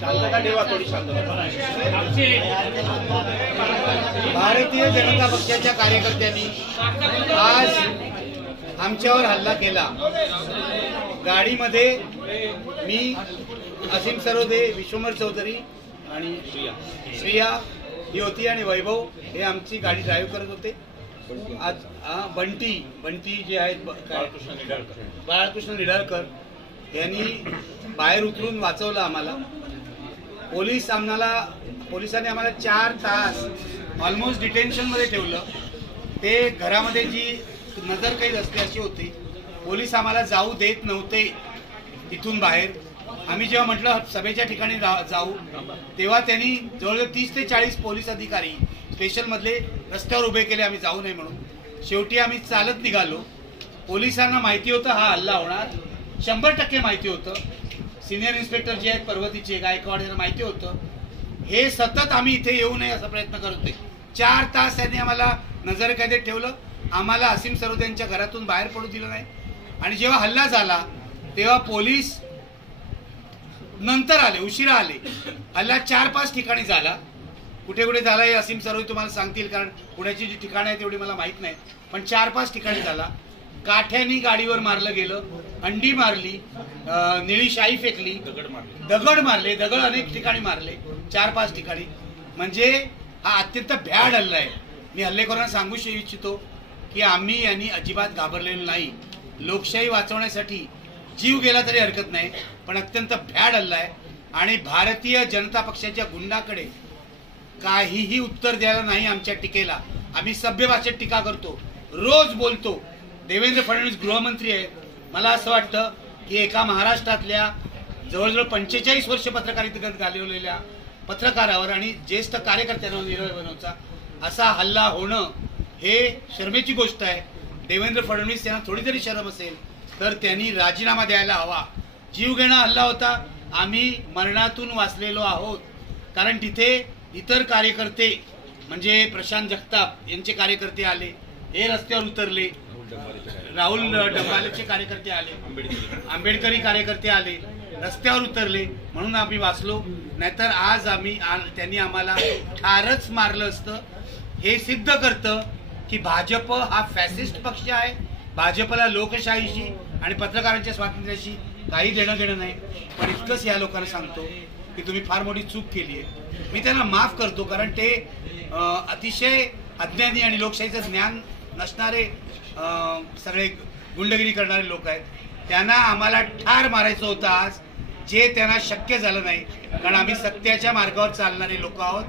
शांतता ठेवा, थोडी शांतता. भारतीय जनता पक्षाच्या कार्यकर्त्यांनी आज आमच्यावर हल्ला केला. गाडीमध्ये मी, असीम सरोदे, विश्वंभर चौधरी आणि श्रिया ही होती आणि वैभव हे आमची गाडी ड्राईव्ह करत होते. आज बंटी जे आहेत बाळकृष्ण निडाळकर यांनी बाहेर उतरून वाचवलं आम्हाला. पोलिसांनी आम्हाला 4 तास ऑलमोस्ट डिटेन्शनमध्ये ठेवलं. ते घरामध्ये जी नजरकैद असते अशी होती. पोलीस आम्हाला जाऊ देत नव्हते तिथून बाहेर. आम्ही जेव्हा म्हटलं सभेच्या ठिकाणी जाऊ तेव्हा त्यांनी जवळजवळ 30 ते 40 पोलीस अधिकारी स्पेशलमधले रस्त्यावर उभे केले आम्ही जाऊ नये म्हणून. शेवटी आम्ही चालत निघालो. पोलिसांना माहिती होतं हा हल्ला होणार, 100% माहिती होतं. सिनियर इन्स्पेक्टर जे आहेत पर्वतीचे गायकवाड यांना माहिती होतं. हे सतत आम्ही इथे येऊ नये असा प्रयत्न करत होते. 4 तास त्यांनी आम्हाला नजरकैदेत ठेवलं. आम्हाला असीम सरोदे यांच्या घरातून बाहेर पडू दिलं नाही. आणि जेव्हा हल्ला झाला तेव्हा पोलीस नंतर आले, उशिरा आले. हल्ला 4-5 ठिकाणी झाला. कुठे कुठे झाला हे असीम सरोदे तुम्हाला सांगतील, कारण पुण्याची जी ठिकाणं आहेत तेवढी मला माहित नाही. पण 4-5 ठिकाणी झाला. काठ्यानी गाडीवर मारलं गेलं, अंडी मारली, निळी शाई फेकली, दगड मारले, दगड अनेक ठिकाणी मारले, 4-5 ठिकाणी. म्हणजे हा अत्यंत भ्याड हल्ला आहे. मी हल्लेखोरांना सांगू इच्छितो की आम्ही यांनी अजिबात घाबरलेलो नाही. लोकशाही वाचवण्यासाठी जीव गेला तरी हरकत नाही, पण अत्यंत भ्याड हल्ला आहे. आणि भारतीय जनता पक्षाच्या गुंडाकडे काहीही उत्तर द्यायला नाही आमच्या टीकेला. आम्ही सभ्य भाषेत टीका करतो, रोज बोलतो. देवेंद्र फडणवीस गृहमंत्री आहेत. मला असं वाटतं की एका महाराष्ट्रातल्या जवळजवळ 45 वर्ष पत्रकारितेत घालवलेल्या पत्रकारावर आणि ज्येष्ठ कार्यकर्त्यांवर निर्णय बनवचा असा हल्ला होणं हे शर्मेची गोष्ट आहे. देवेंद्र फडणवीस यांना थोडी तरी शरम असेल तर त्यांनी राजीनामा द्यायला हवा. जीवघेणा हल्ला होता. आम्ही मरणातून वाचलेलो आहोत. कारण तिथे इतर कार्यकर्ते म्हणजे प्रशांत जगताप यांचे कार्यकर्ते आले, हे रस्त्यावर उतरले. राहुल डंबालेचे कार्यकर्ते आले, आंबेडकरी कार्यकर्ते आले, रस्त्यावर उतरले, म्हणून आम्ही वाचलो. नाहीतर आज त्यांनी आम्हाला ठारच मारलं असतं. हे सिद्ध करतं की भाजप हा फॅसिस्ट पक्ष आहे. भाजपला लोकशाहीशी आणि पत्रकारांच्या स्वातंत्र्याशी काही देणं घेणं नाही. पण इतकंच या लोकांना सांगतो की तुम्ही फार मोठी चूक केली आहे. मी त्यांना माफ करतो, कारण ते अतिशय अज्ञानी आणि लोकशाहीचं ज्ञान नसणारे सगळे गुंडगिरी करणारे लोक आहेत. त्यांना आम्हाला ठार मारायचं होतं आज, जे त्यांना शक्य झालं नाही. कारण आम्ही सत्याच्या मार्गावर चालणारे लोक आहोत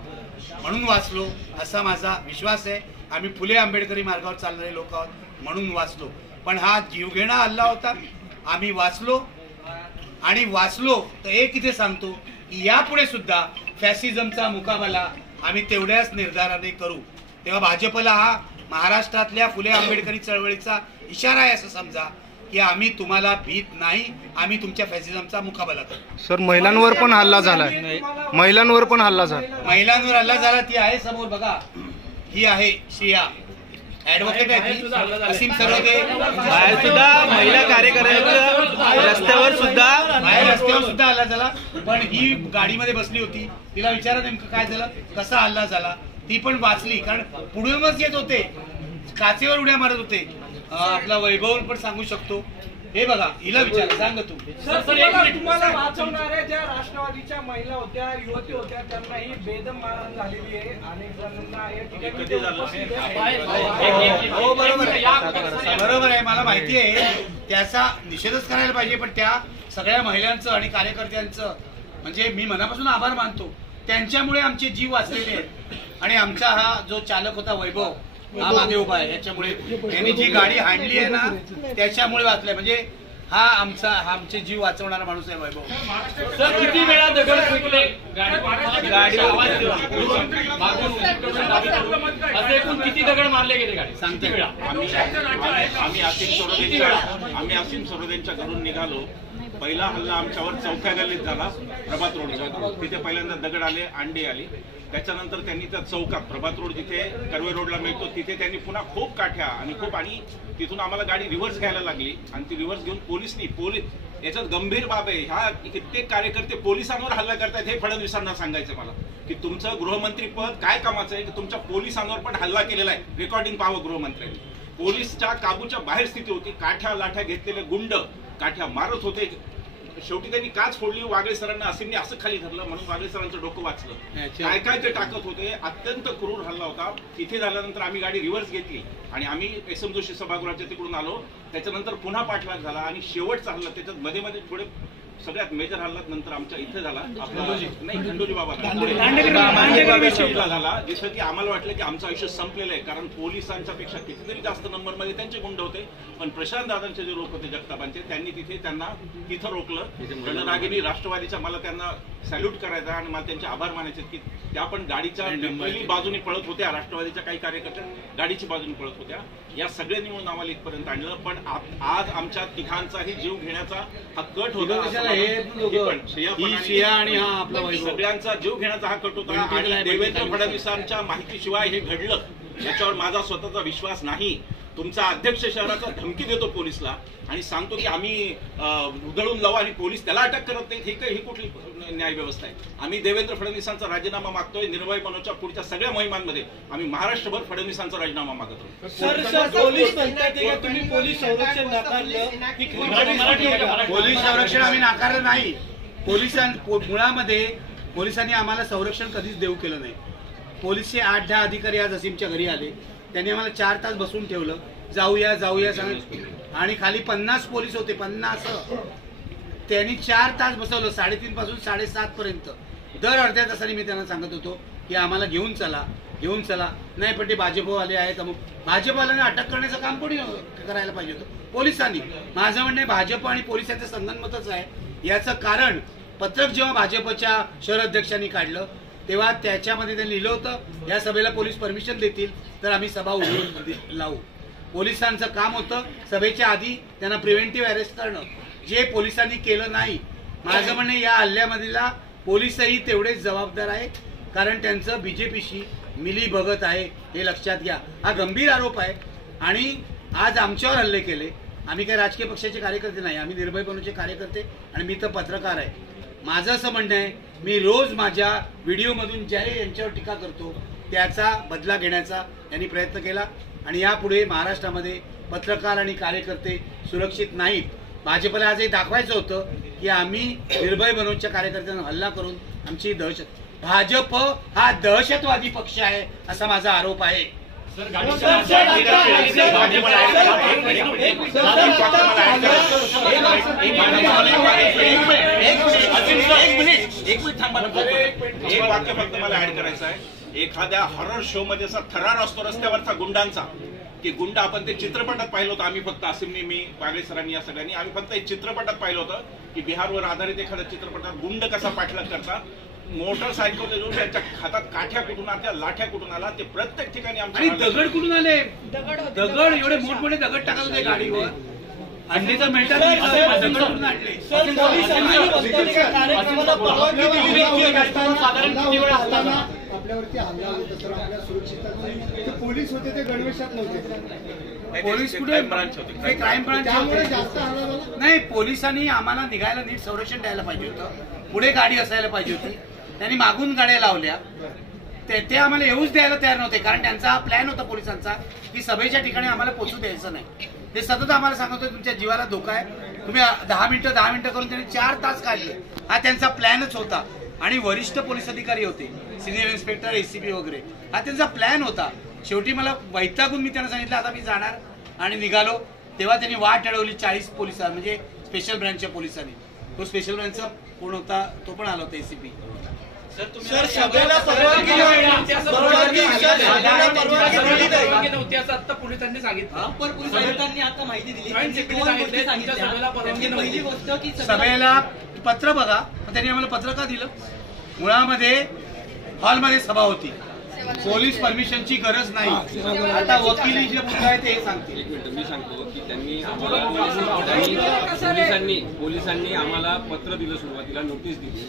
म्हणून वाचलो असा माझा विश्वास आहे. आम्ही फुले आंबेडकरी मार्गावर चालणारे लोक आहोत म्हणून वाचलो. पण हा जीवघेणा हल्ला होता. आम्ही वाचलो आणि वाचलो तर एक इथे सांगतो की यापुढे सुद्धा फॅसिझमचा मुकाबला आम्ही तेवढ्याच निर्धाराने करू. तेव्हा भाजपला हा महाराष्ट्रातल्या फुले आंबेडकरी चळवळीचा इशारा आहे असं समजा की आम्ही तुम्हाला भीत नाही, आम्ही तुमच्या फॅसिझमचा मुकाबला करू. सर, महिलांवर पण हल्ला झालाय. महिलांवर हल्ला झाला. ती आहे समोर बघा, ही आहे श्रिया, ऍडव्होकेट आहे ती. असीम सरोदे बाहेर सुद्धा महिला कार्यकर्ते रस्त्यावर सुद्धा हल्ला झाला. पण ही गाडीमध्ये बसली होती, तिला विचारा नेमकं काय झालं, कसा हल्ला झाला. ती पण वाचली, कारण पुढूनच येत होते, काचेवर उड्या मारत होते. आपला वैभव पण सांगू शकतो. हे बघा, हिला विचार, सांग तू. तुम्हाला वाचवणाऱ्या ज्या राष्ट्रवादीच्या महिला होत्या, युवती होत्या, त्यांनाही बेदम मारहाण झालेली आहे. अनेक जणांना या ठिकाणी बरोबर आहे, मला माहिती आहे. त्याचा निषेधच करायला पाहिजे. पण त्या सगळ्या महिलांचं आणि कार्यकर्त्यांचं म्हणजे मी मनापासून आभार मानतो. त्यांच्यामुळे आमचे जीव वाचलेले आहेत. आणि आमचा हा जो चालक होता वैभव, हा मागे उभा आहे, याच्यामुळे त्यांनी जी गाडी हाणली आहे ना त्याच्यामुळे वाचलाय. म्हणजे हा आमचे जीव वाचवणारा माणूस आहे वैभव. सर, किती वेळा दगड फेकले असे एकूण किती दगड मारले गेले गाडी सांगते वेळा? आम्ही असीम सरोदेंच्या घरून निघालो. पहिला हल्ला आमच्यावर चौथ्या गल्लीत झाला, प्रभात रोडच्या. तिथे पहिल्यांदा दगड आले, अंडी आली. त्याच्यानंतर त्यांनी त्या चौकात, प्रभात रोड जिथे कर्वे रोडला मिळतो तिथे त्यांनी पुन्हा खूप काठ्या आणि तिथून आम्हाला गाडी रिव्हर्स घ्यायला लागली. आणि ती रिव्हर्स घेऊन पोलीस याच्यात गंभीर बाब आहे. ह्या कित्येक कार्यकर्ते पोलिसांवर हल्ला करतात हे फडणवीसांना सांगायचं मला की तुमचं गृहमंत्री पद काय कामाचं आहे की तुमच्या पोलिसांवर पण हल्ला केलेला आहे. रेकॉर्डिंग पाहावं गृहमंत्र्यांनी. पोलिसच्या काबूच्या बाहेर स्थिती होती. काठ्या लाठ्या घेतलेले गुंड काठ्या मारत होते. शेवटी त्यांनी काच फोडली. वागळे सरांना असीमने असं खाली धरलं म्हणून वागळे सरांचं डोकं वाचलं. काय काय ते टाकत होते. अत्यंत क्रूर हल्ला होता. तिथे झाल्यानंतर आम्ही गाडी रिव्हर्स घेतली आणि आम्ही एस.एम. जोशी सभागृहाच्या तिकडून आलो. त्याच्यानंतर पुन्हा पाठलाग झाला आणि शेवटचा हल्ला त्याच्यात मध्ये मध्ये थोडे सगळ्यात मेजर हल्ला नंतर आमच्या इथे झाला. आपला नाही खंडोजी बाबा झाला जिथं की आम्हाला वाटलं की आमचं आयुष्य संपलेलं आहे. कारण पोलिसांच्या पेक्षा कितीतरी जास्त नंबरमध्ये त्यांचे गुंड होते. पण प्रशांत दादांचे जे लोक होते जगतापांचे त्यांनी त्यांना तिथं रोखलं. रणरागिनी राष्ट्रवादीच्या मला त्यांना सॅल्यूट करायचा आणि मला त्यांचे आभार मानायचे की त्या पण गाडीच्या पहिली बाजूने पळत होत्या. राष्ट्रवादीच्या काही कार्यकर्त्या गाडीची बाजूने पळत होत्या. या सगळ्यांनी म्हणून आम्हाला इथपर्यंत आणलं. पण आज आमच्या तिघांचाही जीव घेण्याचा हा कट होता. सगळ्यांचा जीव घेण्याचा हा कट होता आणि देवेंद्र फडणवीसांच्या माहितीशिवाय हे घडलं याच्यावर माझा स्वतःचा विश्वास नाही. तुमचा अध्यक्ष शहराचा धमकी देतो पोलिसला आणि सांगतो की आम्ही उधळून लावू आणि पोलीस त्याला अटक करत नाहीत. ही कुठली न्याय व्यवस्था आहे. आम्ही देवेंद्र फडणवीसांचा राजीनामा मागतोय. निर्भय बनवच्या पुढच्या सगळ्या मोहिमांमध्ये आम्ही महाराष्ट्रभर फडणवीसांचा राजीनामा मागत आहोत. पोलीस संरक्षण आम्ही नाकारलं नाही. मुळामध्ये पोलिसांनी आम्हाला संरक्षण कधीच देऊ केलं नाही. पोलीसचे 8-10 अधिकारी आज असीमच्या घरी आले. त्यांनी आम्हाला 4 तास बसून ठेवलं. जाऊया जाऊया सांगत आणि खाली 50 पोलीस होते. 50 त्यांनी 4 तास बसवलं 3:30 पासून 7:30 पर्यंत. दर अर्ध्या तासाने मी त्यांना सांगत होतो की आम्हाला घेऊन चला घेऊन चला. नाही पण ते भाजपवाले आहेत. मग भाजपवाल्यांना अटक करण्याचं काम कोणी करायला पाहिजे होतं? पोलिसांनी. माझं म्हणणं भाजप आणि पोलिसांचं संगनमतच आहे. याचं कारण पत्रक जेव्हा भाजपच्या शहर अध्यक्षांनी काढलं तेव्हा त्याच्यामध्ये त्यांनी लिहिलं होतं या सभेला पोलीस परमिशन देतील तर आम्ही सभा उघडून लावू. पोलिसांचं काम होतं सभेच्या आधी त्यांना प्रिव्हेंटिव्ह अरेस्ट करणं, जे पोलिसांनी केलं नाही. माझं म्हणणं या हल्ल्यामधला पोलीसही तेवढेच जबाबदार आहेत कारण त्यांचं बीजेपीशी मिली भगत आहे हे लक्षात घ्या. हा गंभीर आरोप आहे आणि आज आमच्यावर हल्ले केले. आम्ही काही राजकीय पक्षाचे कार्यकर्ते नाही. आम्ही निर्भय बनूचे कार्यकर्ते आणि मी तर पत्रकार आहे. माझं असं म्हणणं आहे मी रोज माझ्या व्हिडिओमधून ज्याही यांच्यावर टीका करतो त्याचा बदला घेण्याचा यांनी प्रयत्न केला आणि यापुढे महाराष्ट्रामध्ये पत्रकार आणि कार्यकर्ते सुरक्षित नाहीत. भाजपला आज हे दाखवायचं होतं की आम्ही निर्भय बनूच्या कार्यकर्त्यांना हल्ला करून आमची दहशत. भाजप हा दहशतवादी पक्ष आहे असा माझा आरोप आहे. एक वाक्य फक्त मला ऍड करायचं आहे. एखाद्या हॉरर शो मध्ये असा थरार असतो रस्त्यावरचा गुंडांचा की गुंड आपण ते चित्रपटात पाहिलं होतं. आम्ही फक्त असीमने मी वागळे सरांनी या सगळ्यांनी आम्ही फक्त एक चित्रपटात पाहिलं होतं की बिहारवर आधारित एखाद्या चित्रपटात गुंड कसा पाठलाग करतात. मोटरसायकल घेऊन त्यांच्या हातात काठ्या कुठून आल्या लाठ्या कुठून आला ते प्रत्येक ठिकाणी आमच्या दगड कुठून आले. दगड एवढे मोठमोठे दगड टाकले होते गाडीवर. अंडीचा मिळतात आपल्यावरती हल्ला होत असताना आपल्या सुरक्षितता पोलीस होते ते गणवेशात नव्हते. पोलीस कुठे क्राईम ब्रांच जास्त नाही. पोलिसांनी आम्हाला निघायला नीट संरक्षण द्यायला पाहिजे होतं. पुढे गाडी असायला पाहिजे होती. त्यांनी मागून गाड्या लावल्या. ते आम्हाला येऊच द्यायला तयार नव्हते कारण त्यांचा प्लॅन होता पोलिसांचा की सभेच्या ठिकाणी आम्हाला पोहोचू द्यायचं नाही. ते सतत आम्हाला सांगत होते तुमच्या जीवाला धोका आहे. तुम्ही 10 मिनिटं करून त्यांनी 4 तास काढले. हा त्यांचा प्लॅनच होता आणि वरिष्ठ पोलीस अधिकारी होते सिनियर इन्स्पेक्टर एसीपी वगैरे. हा त्यांचा प्लॅन होता. शेवटी मला वैतागून मी त्यांना सांगितलं आता मी जाणार आणि निघालो तेव्हा त्यांनी वाट अडवली. 40 पोलिस म्हणजे स्पेशल ब्रँचच्या पोलिसांनी. तो स्पेशल ब्रँचचा कोण होता तो पण आला होता एसीपी. सर सभेला परवानगी नव्हती असं आता पोलिसांनी सांगितलं. पोलिसांनी आता माहिती दिली. सभेला पत्र बघा. त्यांनी आम्हाला पत्र का दिलं? मुळामध्ये हॉलमध्ये सभा होती. पोलीस परमिशनची गरज नाही. आता वकिली जे मुद्दा आहे ते सांगतील. एक मिनिट मी सांगतो की त्यांनी पोलिसांनी आम्हाला पत्र दिलं. सुरुवातीला नोटीस दिली.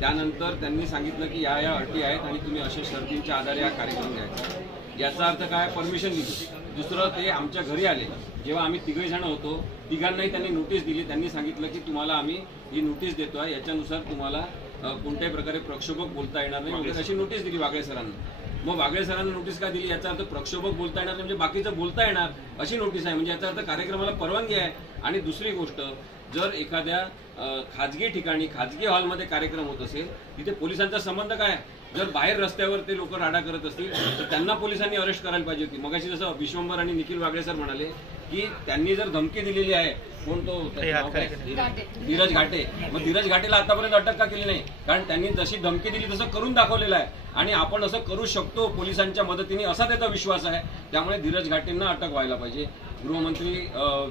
त्यानंतर त्यांनी सांगितलं की या अटी आहेत आणि तुम्ही अशा शर्तींच्या आधारे हा कार्यक्रम घ्यायचा. याचा अर्थ काय परमिशन दिली. दुसरं ते आमच्या घरी आले. जेव्हा आम्ही 3 जण होतो, तिघांनाही त्यांनी नोटीस दिली. त्यांनी सांगितलं की तुम्हाला आम्ही ही नोटीस देतोय, याच्यानुसार तुम्हाला कोणत्याही प्रकारे प्रक्षोभक बोलता येणार नाही वगैरे अशी नोटीस दिली वागळे सरांना. मग वागळे सरांना नोटीस का दिली? याचा अर्थ प्रक्षोभक बोलता येणार म्हणजे बाकीचं बोलता येणार अशी नोटीस आहे, म्हणजे याचा अर्थ कार्यक्रमाला परवानगी आहे. आणि दुसरी गोष्ट, जर एखाद्या खाजगी ठिकाणी खाजगी हॉलमध्ये कार्यक्रम होत असेल तिथे पोलिसांचा संबंध काय? जर बाहेर रस्त्यावर ते लोक राडा करत असतील तर त्यांना पोलिसांनी अरेस्ट करायला पाहिजे होती. मगाशी जसं विश्वंभर आणि निखिल वागळे सर म्हणाले की त्यांनी जर धमकी दिलेली आहे, कोण तो धीरज घाटे, मग धीरज घाटेला आतापर्यंत अटक का केली नाही? कारण त्यांनी जशी धमकी दिली तसं करून दाखवलेलं आहे आणि आपण असं करू शकतो पोलिसांच्या मदतीने असा त्याचा विश्वास आहे. त्यामुळे धीरज घाटेंना अटक व्हायला पाहिजे. गृहमंत्री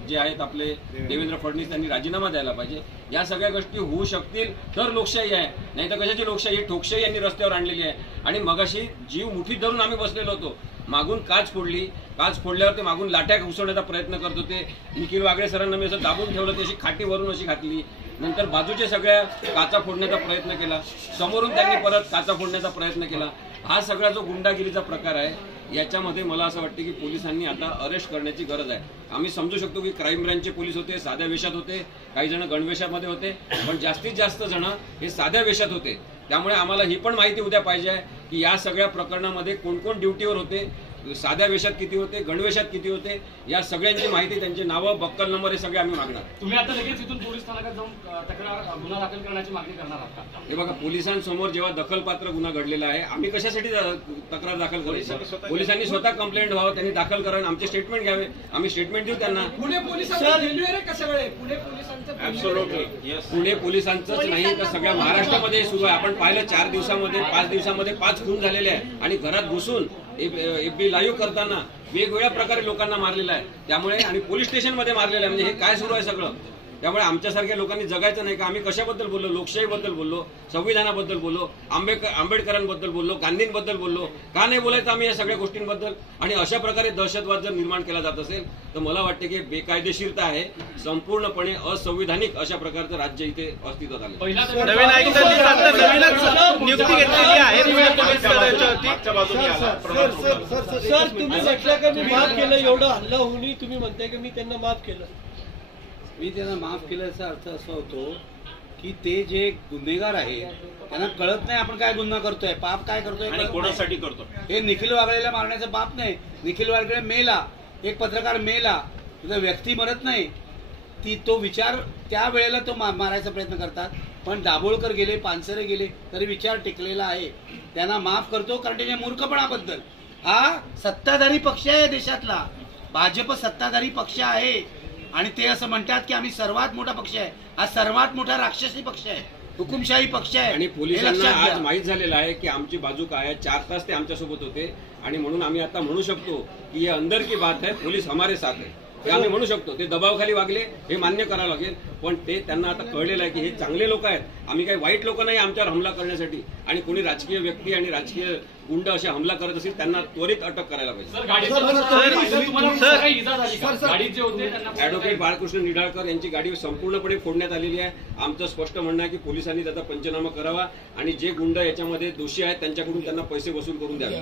जे आहेत आपले देवेंद्र फडणवीस त्यांनी राजीनामा द्यायला पाहिजे. या सगळ्या गोष्टी होऊ शकतील तर लोकशाही आहे, नाही तर कशाची लोकशाही? ठोकशाही यांनी रस्त्यावर आणलेली आहे. आणि मगाशी जीव मुठीत धरून आम्ही बसलेलो होतो, मागून काच फोडली, काच फोडल्यावर ते मागून लाट्या घुसवण्याचा प्रयत्न करत होते. निखिल वागळे सरांना मी असं दाबून ठेवलं, ती अशी खाटीवरून अशी घातली. नंतर बाजूच्या सगळ्या काचा फोडण्याचा प्रयत्न केला, समोरून त्यांनी परत काचा फोडण्याचा प्रयत्न केला. हा सगळा जो गुंडागिरीचा प्रकार आहे, याच्यामध्ये मला असं वाटतं की पोलिसांनी आता अरेस्ट करण्याची गरज आहे. आम्ही समजू शकतो की क्राईम ब्रँचचे पोलीस होते, साध्या वेशात होते, काही जण गणवेशामध्ये होते, पण जास्तीत जास्त जण हे साध्या वेशात होते. त्यामुळे आम्हाला ही पण माहिती उद्या पाहिजे आहे की या सगळ्या प्रकरणामध्ये कोण कोण ड्युटीवर होते, साध्या वेशात किती होते, गणवेशात किती होते, या सगळ्यांची माहिती, त्यांचे नावं, बक्कल नंबर हे सगळे आम्ही मागणार. तुम्ही आता लगेच इथून पोलीस स्थानकात जाऊन तक्रार गुन्हा दाखल करण्याची मागणी करणार आहात का? हे बघा, पोलिसांसमोर जेव्हा दखलपात्र गुन्हा घडलेला आहे, आम्ही कशासाठी तक्रार दाखल करायची? पोलिसांनी स्वतः कंप्लेंट व्हावं, त्यांनी दाखल करावं, आमचे स्टेटमेंट घ्यावे, आम्ही स्टेटमेंट देऊ त्यांना. पुणे पोलिसांचंच नाही तर सगळ्या महाराष्ट्रामध्ये सुरू आहे. आपण पाहिलं 4 दिवसामध्ये 5 दिवसामध्ये 5 खून झालेले आहे आणि घरात घुसून एफबी लाईव्ह करताना वेगवेगळ्या प्रकारे लोकांना मारलेलं आहे. त्यामुळे आणि पोलीस स्टेशनमध्ये मारलेलं आहे, म्हणजे हे काय सुरू आहे सगळं? त्यामुळे आमच्यासारख्या लोकांनी जगायचं नाही का? आम्ही कशाबद्दल बोललो? लोकशाहीबद्दल बोललो, संविधानाबद्दल बोललो, आंबेडकरांबद्दल बोललो, गांधींबद्दल बोललो. का नाही बोलायचं आम्ही या सगळ्या गोष्टींबद्दल? आणि अशा प्रकारे दहशतवाद जर निर्माण केला जात असेल तर मला वाटते की बेकायदेशीरता आहे, संपूर्णपणे असंविधानिक अशा प्रकारचं राज्य इथे अस्तित्वात आलं. नवीन आयुक्तांनी आता नवीनच नियुक्ती घेतलेली आहे. सर, तुम्ही म्हटलं का मी माफ केलं, एवढं हल्ला होऊनही तुम्ही म्हणताय की मी त्यांना माफ केलं. मी त्यांना माफ केल्याचा अर्थ असा होतो की ते जे गुन्हेगार आहे त्यांना कळत नाही आपण काय गुन्हा करतोय, पाप काय करतोय आणि कोणासाठी करतो. हे निखिल वागळेला मारण्याचं पाप नाही. निखिल वागळे मेला, एक पत्रकार मेला, तुझा व्यक्ती मरत नाही. तो विचार त्या वेळेला तो मारायचा प्रयत्न करतात. पण दाभोळकर गेले, पानसरे गेले तरी विचार टिकलेला आहे. त्यांना माफ करतो कारण त्याच्या मूर्खपणाबद्दल. हा सत्ताधारी पक्ष आहे देशातला, भाजप सत्ताधारी पक्ष आहे आणि ते असं म्हणतात की आम्ही सर्वात मोठा पक्ष आहे. हा सर्वात मोठा राक्षसी पक्ष आहे, हुकुमशाही पक्ष आहे. आणि पोलिसांना आज माहीत झालेलं आहे की आमची बाजू काय आहे. 4 तास ते आमच्यासोबत होते आणि म्हणून आम्ही आता म्हणू शकतो की हे अंदर की बात है, पोलीस हमारे साथ है, हे आम्ही म्हणू शकतो. ते दबावाखाली वागले हे मान्य करावं लागेल, पण ते त्यांना आता कळलेलं आहे की हे चांगले लोक आहेत, आम्ही काही वाईट लोक नाही आमच्यावर हमला करण्यासाठी. आणि कोणी राजकीय व्यक्ती आणि राजकीय गुंड असे हमला करत असेल त्यांना त्वरित अटक करायला पाहिजे. ऍडव्होकेट बाळकृष्ण निढाळकर यांची गाडी संपूर्णपणे फोडण्यात आलेली आहे. आमचं स्पष्ट म्हणणं आहे की पोलिसांनी त्याचा पंचनामा करावा आणि जे गुंड याच्यामध्ये दोषी आहेत त्यांच्याकडून त्यांना पैसे वसूल करून द्यावे.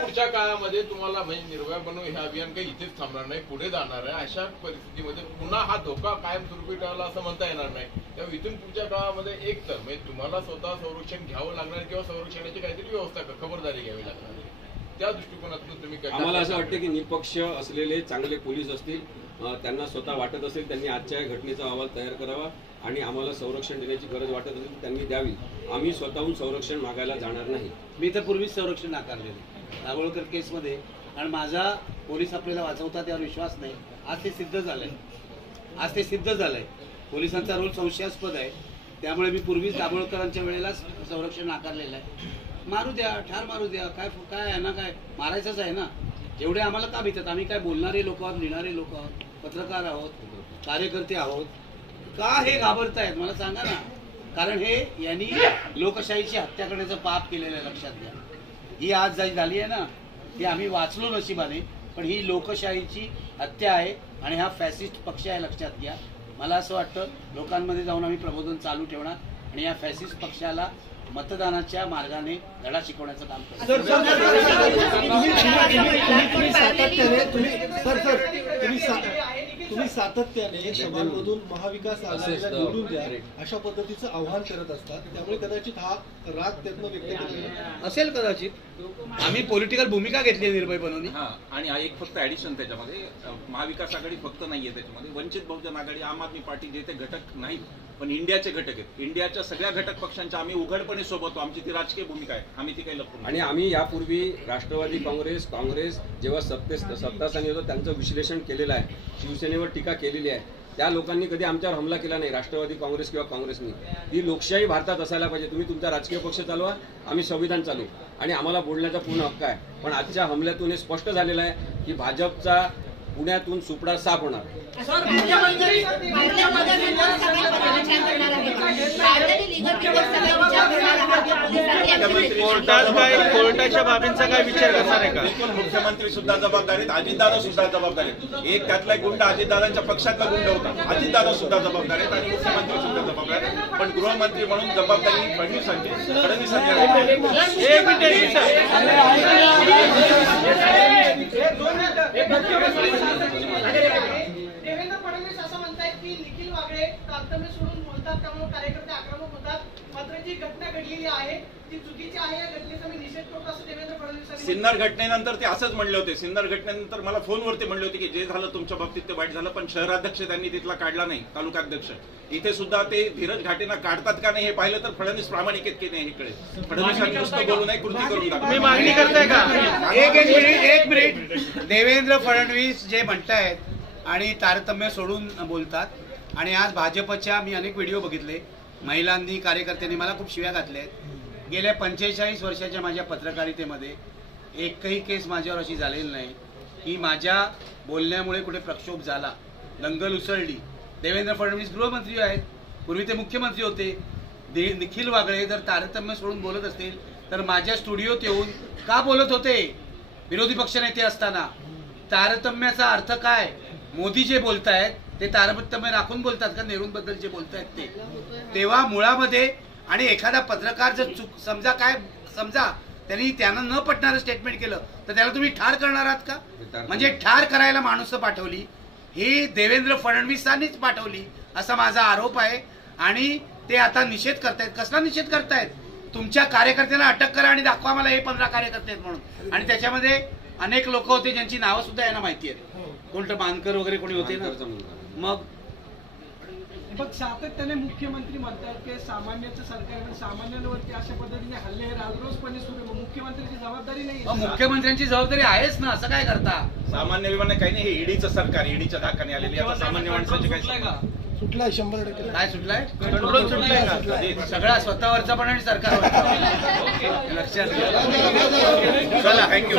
पुढच्या काळामध्ये तुम्हाला म्हणजे निर्भया बनवून हे अभियान काही इथेच थांबणार नाही, पुढे जाणार आहे. अशा परिस्थितीमध्ये पुन्हा हा धोका कायमस्वरूपी टाळला असं म्हणता येणार नाही. त्यामुळे इथून पुढच्या काळामध्ये एक तर म्हणजे तुम्हाला स्वतः संरक्षण घ्यावं लागणार किंवा संरक्षणाची काहीतरी व्यवस्था खबरदारी घ्यावी लागणार. त्या दृष्टिकोनातून तुम्ही काय? आम्हाला असं वाटतं की निपक्ष असलेले चांगले पोलीस असतील, त्यांना स्वतः वाटत असेल त्यांनी आजच्या घटनेचा अहवाल तयार करावा आणि आम्हाला संरक्षण देण्याची गरज वाटत असेल त्यांनी द्यावी. आम्ही स्वतःहून संरक्षण मागायला जाणार नाही. मी तर पूर्वीच संरक्षण नाकारलेलं दाभोळकर केसमध्ये, आणि माझा पोलीस आपल्याला वाचवतात यावर विश्वास नाही. आज ते सिद्ध झालंय. पोलिसांचा रोल संशयास्पद आहे. त्यामुळे मी पूर्वीच दाभोळकरांच्या वेळेलाच संरक्षण नाकारलेलं आहे. मारू द्या, ठार मारू द्या, काय आहे ना, काय मारायचंच आहे ना. एवढे आम्हाला का भीतात? आम्ही काय बोलणारे लोक आहोत, लिहिणारे लोक आहोत, पत्रकार आहोत, कार्यकर्ते आहोत. का हे घाबरतायत मला सांगा ना. कारण हे यांनी लोकशाहीची हत्या करण्याचं पाप केलेलं आहे, लक्षात घ्या. ही आज झाली आहे ना, ही आम्ही वाचलो नशिबाने, पण ही लोकशाहीची हत्या आहे आणि हा फॅसिस्ट पक्ष आहे, लक्षात घ्या. मला असं वाटतं लोकांमध्ये जाऊन आम्ही प्रबोधन चालू ठेवणार आणि या फॅसिस्ट पक्षाला मतदानाच्या मार्गाने धडा शिकवण्याचं काम करतो. तुम्ही सातत्याने सभांमधून महाविकास आघाडीला निवडून द्या अशा पद्धतीचं आव्हान करत असतात, त्यामुळे कदाचित हा राग त्यातनं व्यक्त केला असेल कदाचित. आम्ही पॉलिटिकल भूमिका घेतली निर्भयपणे. आणि एक फक्त ऍडिशन त्याच्यामध्ये महाविकास आघाडी फक्त नाहीये त्याच्यामध्ये, वंचित बहुजन आघाडी, आम आदमी पार्टी जे ते घटक नाहीत पण इंडियाचे घटक आहेत. इंडियाच्या सगळ्या घटक पक्षांच्या आम्ही उघडपणे सोबत, आमची ती राजकीय भूमिका आहे, आम्ही ती काही लपवून. आणि आम्ही यापूर्वी राष्ट्रवादी काँग्रेस जेव्हा सत्तास्थानी होतं त्यांचं विश्लेषण केलेलं आहे, शिवसेनेवर टीका केलेली आहे. त्या लोकांनी कधी आमच्यावर हमला केला नाही, राष्ट्रवादी काँग्रेस किंवा काँग्रेसनी. ही लोकशाही भारतात असायला पाहिजे. तुम्ही तुमचा राजकीय पक्ष चालवा, आम्ही संविधान चालू, आणि आम्हाला बोलण्याचा पूर्ण हक्क आहे. पण आजच्या हमल्यातून हे स्पष्ट झालेलं आहे की भाजपचा पुण्यातून सुपडा साफ होणार. कोर्टाच्या बाबींचा काय विचार करणार आहे का? बिलकुल. मुख्यमंत्री सुद्धा जबाबदार आहेत, अजितदादा सुद्धा जबाबदार आहेत. एक त्यातला गुंड अजितदादांच्या पक्षातला गुंड होता, अजितदादा सुद्धा जबाबदार आहेत आणि मुख्यमंत्री सुद्धा जबाबदार आहेत. पण गृहमंत्री म्हणून जबाबदारी फडणवीसांची देवेंद्र फडणवीस असं म्हणतायत की निखिल वागळे तारतम्य सोडून बोलतात, त्यामुळे कार्यकर्ते आक्रमक होतात. मात्र जी घटना घडलेली आहे ती चुकीची आहे, या घटनेचा मी निषेध करतो असं देवेंद्र फडणवीस. सिन्नर घटनेनंतर ते असंच म्हणले होते. सिन्नर घटनेनंतर मला फोनवरती म्हणले होते की जे झालं तुमच्या बाबतीत ते वाईट झालं, पण शहराध्यक्ष त्यांनी तिथला काढला नाही, तालुकाध्यक्ष. इथे सुद्धा ते धीरज घाटेंना काढतात का नाही हे पाहिलं तर फडणवीस प्रामाणिक आहेत की नाही हे कळेल. फडणवीसांनी नुसतं बोलू नये, कृती करून दाखवा. मागणी करताय का? एक मिनिट. देवेंद्र फडणवीस जे म्हणतायत आणि तारतम्य सोडून बोलतात, आणि आज भाजपच्या मी अनेक व्हिडिओ बघितले, महिलांनी कार्यकर्त्यांनी मला खूप शिव्या घातल्या आहेत. गेल्या 45 वर्षाच्या माझ्या पत्रकारितेमध्ये एकही केस माझ्यावर अशी झालेली नाही की माझ्या बोलण्यामुळे कुठे प्रक्षोभ झाला, दंगल उसळली. देवेंद्र फडणवीस गृहमंत्री आहेत, पूर्वी ते मुख्यमंत्री होते. निखिल वागळे जर तारतम्य सोडून बोलत असतील तर माझ्या स्टुडिओत येऊन का बोलत होते विरोधी पक्षनेते असताना? तारतम्याचा अर्थ काय? मोदी जे बोलतायत ते तारतम्य राखून बोलतात का नेहरूंबद्दल जे बोलतायत ते? तेव्हा मुळामध्ये, आणि एखादा पत्रकार जर समजा त्यांनी त्यांना न पटणारं स्टेटमेंट केलं तर त्याला तुम्ही ठार करणार आहात का? म्हणजे ठार करायला माणसं पाठवली ही देवेंद्र फडणवीसांनीच पाठवली असा माझा आरोप आहे. आणि ते आता निषेध करतायत. कसला निषेध करतायत? तुमच्या कार्यकर्त्यांना अटक करा आणि दाखवा मला हे 15 कार्यकर्ते आहेत म्हणून. आणि त्याच्यामध्ये अनेक लोक होते ज्यांची नावं सुद्धा यांना माहिती आहेत. कोणतं मानकर वगैरे कोणी होते ना. मग बघ, सातत्याने मुख्यमंत्री म्हणतात की सामान्याचं सरकार, सामान्यांवरती अशा पद्धतीने हल्ले राजरोसपणे सुरू. मुख्यमंत्र्यांची जबाबदारी नाही? मुख्यमंत्र्यांची जबाबदारी आहेच ना. असं काय करता? सामान्य विमान काही नाही, हे ईडीचं सरकार, ईडीच्या धाकाने आलेली. आता सामान्य माणसाचे काय सुटलाय 100%. काय सुटलाय? कंट्रोल सुटलाय का? सगळा स्वतःवरचा पण आणि सरकारवरचा. लक्षात घ्या. चला, थँक्यू.